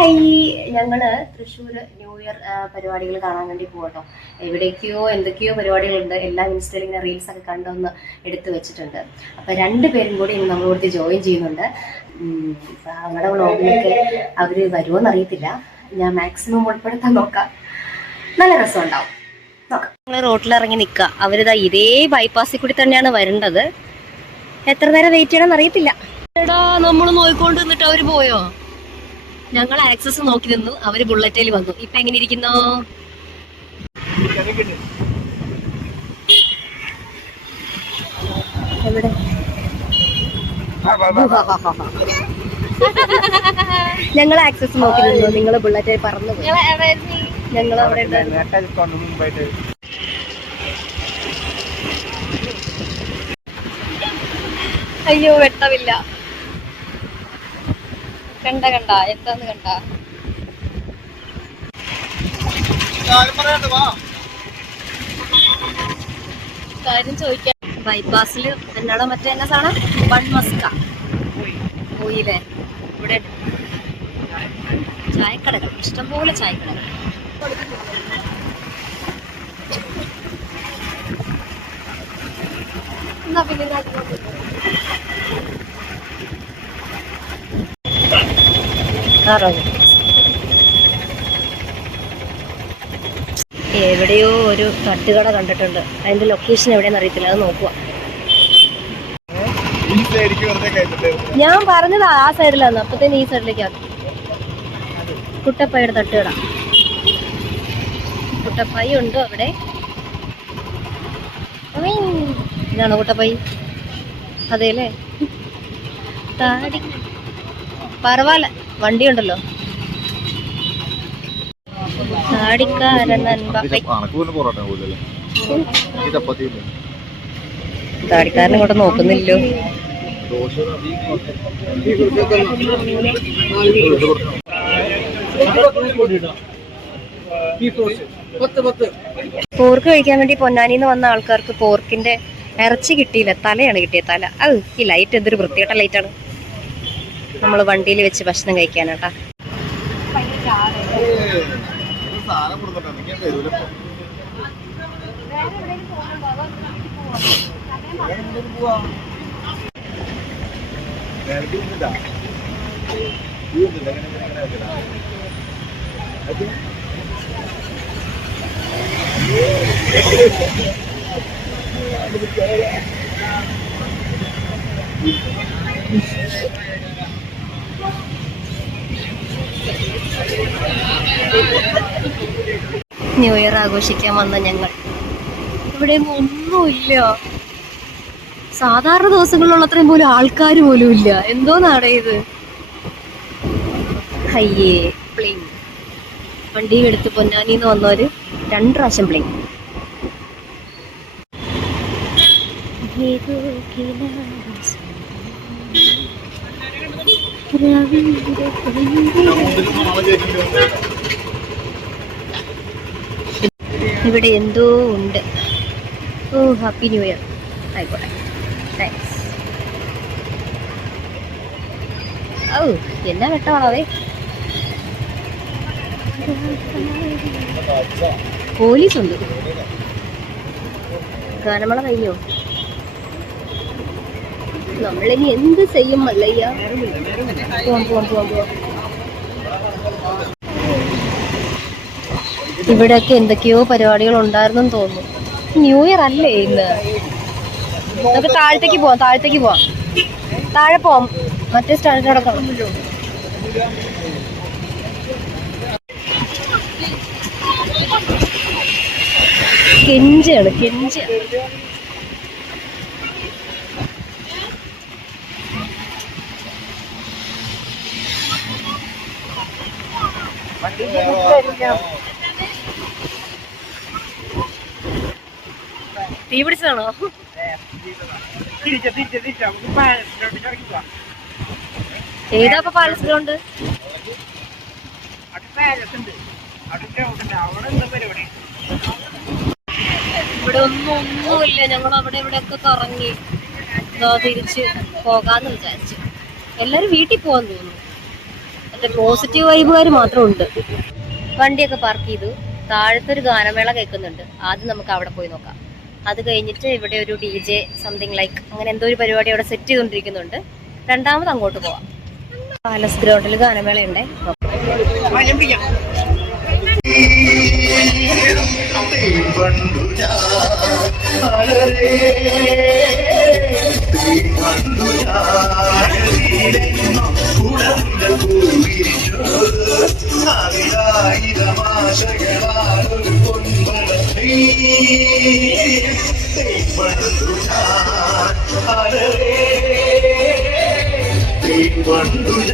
Hi. ഞങ്ങൾ Thrissur new year പരിപാടികൾ കാണാൻ വേണ്ടി പോകട്ടോ എവിടേക്കോ എന്തൊക്കെയോ പരിപാടികളുണ്ട്. എല്ലാ ഇൻസ്റ്റയിൽ ഇങ്ങനെ റീൽസ് ഒക്കെ കണ്ടൊന്ന് എടുത്തു വെച്ചിട്ടുണ്ട്. അപ്പം രണ്ട് പേരും കൂടി ഇന്ന് നമ്മളിവിടുത്തെ ജോയിൻ ചെയ്യുന്നുണ്ട്. ബ്ലോഗിലേക്ക് അവരുടെ വ്ളോഗിലൊക്കെ അവർ വരുമോന്ന് എന്നറിയത്തില്ല ഞാൻ മാക്സിമം ഉൾപ്പെടുത്താൻ നോക്കാം. നല്ല രസം ഉണ്ടാവും നോക്കാം. ഞങ്ങൾ റോട്ടിൽ ഇറങ്ങി നിൽക്കുക അവരിതാ ഇതേ ബൈപ്പാസിൽ കൂടി തന്നെയാണ് വരേണ്ടത്. എത്ര നേരം വെയിറ്റ് ചെയ്യണമെന്ന് അറിയത്തില്ല. എടാ നമ്മൾ നോയിക്കൊണ്ട് നിന്നിട്ട് അവർ പോയോ? ഞങ്ങൾ ആക്സസ് നോക്കി നിന്നു. അവർ ബുള്ളറ്റിൽ വന്നു. ഇപ്പൊ എങ്ങനെ ഇരിക്കുന്നു? ഞങ്ങൾ ആക്സസ് നോക്കി നിന്നു. നിങ്ങൾ ബുള്ളറ്റിൽ പറന്നു പോയി. ഞങ്ങൾ അവിടെ. അയ്യോ വെട്ടമില്ല. കണ്ട കണ്ട. എന്താന്ന് കണ്ട? കാര്യം ചോദിക്കാൻ ബൈപ്പാസിൽ എന്നോട് മറ്റേ എന്നാ സാധനം? വൺ മസ്ക പോയില്ലേ? ഇവിടെ. ചായക്കടകൾ. ഇഷ്ടംപോലെ ചായക്കടകൾ. എന്നാ പിന്നെ ഇതിനകത്ത് എവിടെയോ ഒരു തട്ടുകട കണ്ടിട്ടുണ്ട്. അതിന്റെ ലൊക്കേഷൻ എവിടെയെന്ന് അറിയത്തില്ല. അത് നോക്കുക ഞാൻ പറഞ്ഞത് ആ സൈഡിലാണ് അപ്പത്തേന് ഈ സൈഡിലേക്ക് ആക്കി കുട്ടപ്പയുടെ തട്ടുകട. കുട്ടപ്പായി ഉണ്ടോ അവിടെ. ഇതാണോ കുട്ടപ്പായി? അതെല്ലേ താടി. പറവാല വണ്ടി ഉണ്ടല്ലോ താടിക്കാരൻ ഇങ്ങോട്ട് നോക്കുന്നില്ലോ പോർക്ക് കഴിക്കാൻ വേണ്ടി പൊന്നാനിന്ന് വന്ന ആൾക്കാർക്ക് പോർക്കിന്റെ ഇറച്ചി കിട്ടിയില്ല തലയാണ് കിട്ടിയ തല. അത് ഈ ലൈറ്റ് എന്തൊരു വൃത്തികെട്ട ലൈറ്റാണ് നമ്മൾ വണ്ടിയിൽ വെച്ച് ഭക്ഷണം കഴിക്കാനാട്ടാ. ന്യൂ ഇയർ ആഘോഷിക്കാൻ വന്ന ഞങ്ങൾ. ഇവിടെ ഒന്നുമില്ല. സാധാരണ ദിവസങ്ങളിലുള്ള അത്രയും പോലും ആൾക്കാർ പോലും ഇല്ല. എന്തോന്നാടേ ഇത്? അയ്യേ പ്ലിങ് വണ്ടിയും എടുത്ത് പൊന്നാനിന്ന് വന്നവര് രണ്ട് പ്രാവശ്യം പ്ലിങ് ഏതോ രവിയുടെ ഇവിടെ എന്തോ ഉണ്ട്. ഓ ഹാപ്പി ന്യൂ ഇയർ ആയിക്കോട്ടെ. ഓ എന്നാ പോലീസ് ഉണ്ട് ഗാനമള കഴിഞ്ഞോ? നമ്മളിനി എന്ത് ചെയ്യും മല്ലയ്യ? പോവാം ഇവിടെയൊക്കെ എന്തൊക്കെയോ പരിപാടികൾ ഉണ്ടായിരുന്നെന്ന് തോന്നുന്നു. ന്യൂ ഇയർ അല്ലേ ഇന്ന്? നമുക്ക് താഴത്തേക്ക് പോവാം താഴത്തേക്ക് പോവാം. താഴെ പോവാം. മറ്റേ സ്റ്റാൻഡിന്റെ അവിടെ കാണാം കെഞ്ചാണ് കെഞ്ച തീ പിടിച്ചതാണോ? ഏതാ പാലസ് ഗ്രൗണ്ട് ഇവിടെ ഒന്നും ഒന്നുമില്ല. ഞങ്ങൾ അവിടെ ഇവിടെ ഒക്കെ കറങ്ങി തിരിച്ച് പോകാന്ന് വിചാരിച്ചു. എല്ലാരും വീട്ടിൽ പോവാൻ തോന്നുന്നു. മറ്റേ പോസിറ്റീവ് വൈബുകാർ മാത്രം ഉണ്ട്. വണ്ടിയൊക്കെ പാർക്ക് ചെയ്തു. താഴത്തെ ഒരു ഗാനമേള കേൾക്കുന്നുണ്ട്. ആദ്യം നമുക്ക് അവിടെ പോയി നോക്കാം. അത് കഴിഞ്ഞിട്ട് ഇവിടെ ഒരു ഡി ജെ സംതിങ് ലൈക്ക് അങ്ങനെ എന്തോ ഒരു പരിപാടി അവിടെ സെറ്റ് ചെയ്തുകൊണ്ടിരിക്കുന്നുണ്ട്. രണ്ടാമത് അങ്ങോട്ട് പോവാം. പാലസ് ഗ്രൗണ്ടിൽ ഗാനമേള ഉണ്ടേ ും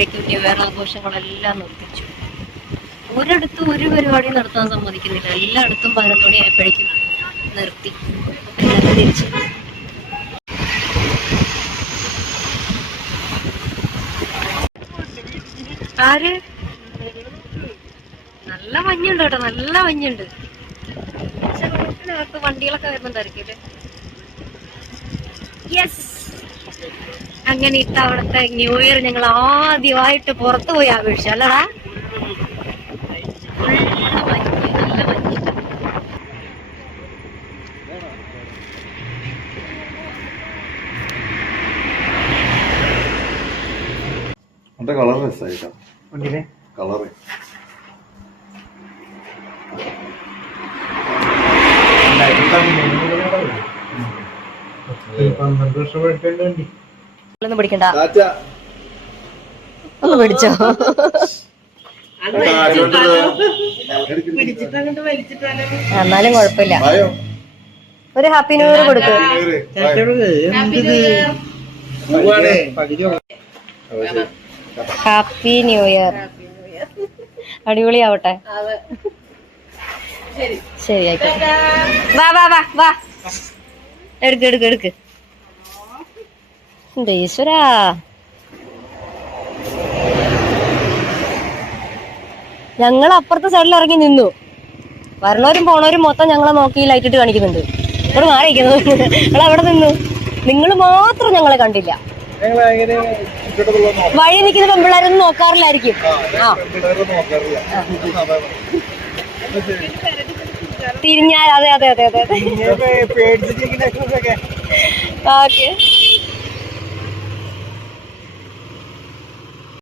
ആയപ്പോഴേക്കും ന്യൂ ഇയർ ആഘോഷങ്ങളെല്ലാം നിർത്തിച്ചു. ഒരിടത്തും ഒരു പരിപാടി നടത്താൻ സമ്മതിക്കുന്നില്ല. എല്ലായിടത്തും പതിനൊന്ന് മണി ആയപ്പോഴേക്കും നിർത്തി. തിരിച്ചു. ആര്? നല്ല മഞ്ഞുണ്ട് കേട്ടോ. നല്ല മഞ്ഞുണ്ട്. വണ്ടികളൊക്കെ വരുന്നുണ്ടായിരിക്കും യെസ് അങ്ങനെ ഇത്തവണത്തെ ന്യൂ ഇയർ ഞങ്ങൾ ആദ്യമായിട്ട് പുറത്തു പോയി ആഘോഷിച്ചു അല്ലടാ? കളർ രസമായിട്ടാ കളറ്. പന്ത്രണ്ട് വർഷം ഒന്നും പിടിക്കണ്ട. ഒന്ന് പിടിച്ചോ. എന്നാലും കുഴപ്പമില്ല. ഒരു ഹാപ്പി ന്യൂ ഇയർ കൊടുക്ക്. Happy new year. അടിപൊളിയാവട്ടെ. ശരി. ആയിക്കോട്ടെ. വാ വാ വാ വാ. എടുക്ക് എടുക്ക് എടുക്ക്. എന്റെ ഈശ്വരാ ഞങ്ങൾ അപ്പുറത്തെ സൈഡിൽ ഇറങ്ങി നിന്നു. വരണവരും പോണവരും മൊത്തം ഞങ്ങളെ നോക്കി ലൈറ്റിട്ട് കാണിക്കുന്നുണ്ട്. ഇവിടെ മാറിയിരിക്കുന്നു. നിങ്ങൾ അവിടെ നിന്നു. നിങ്ങൾ മാത്രം ഞങ്ങളെ കണ്ടില്ല. വഴി നിൽക്കുന്ന പെമ്പിള്ളേരൊന്നും നോക്കാറില്ലായിരിക്കും. ആ തിരിഞ്ഞാൽ അതെ അതെ അതെ അതെ ഓക്കെ.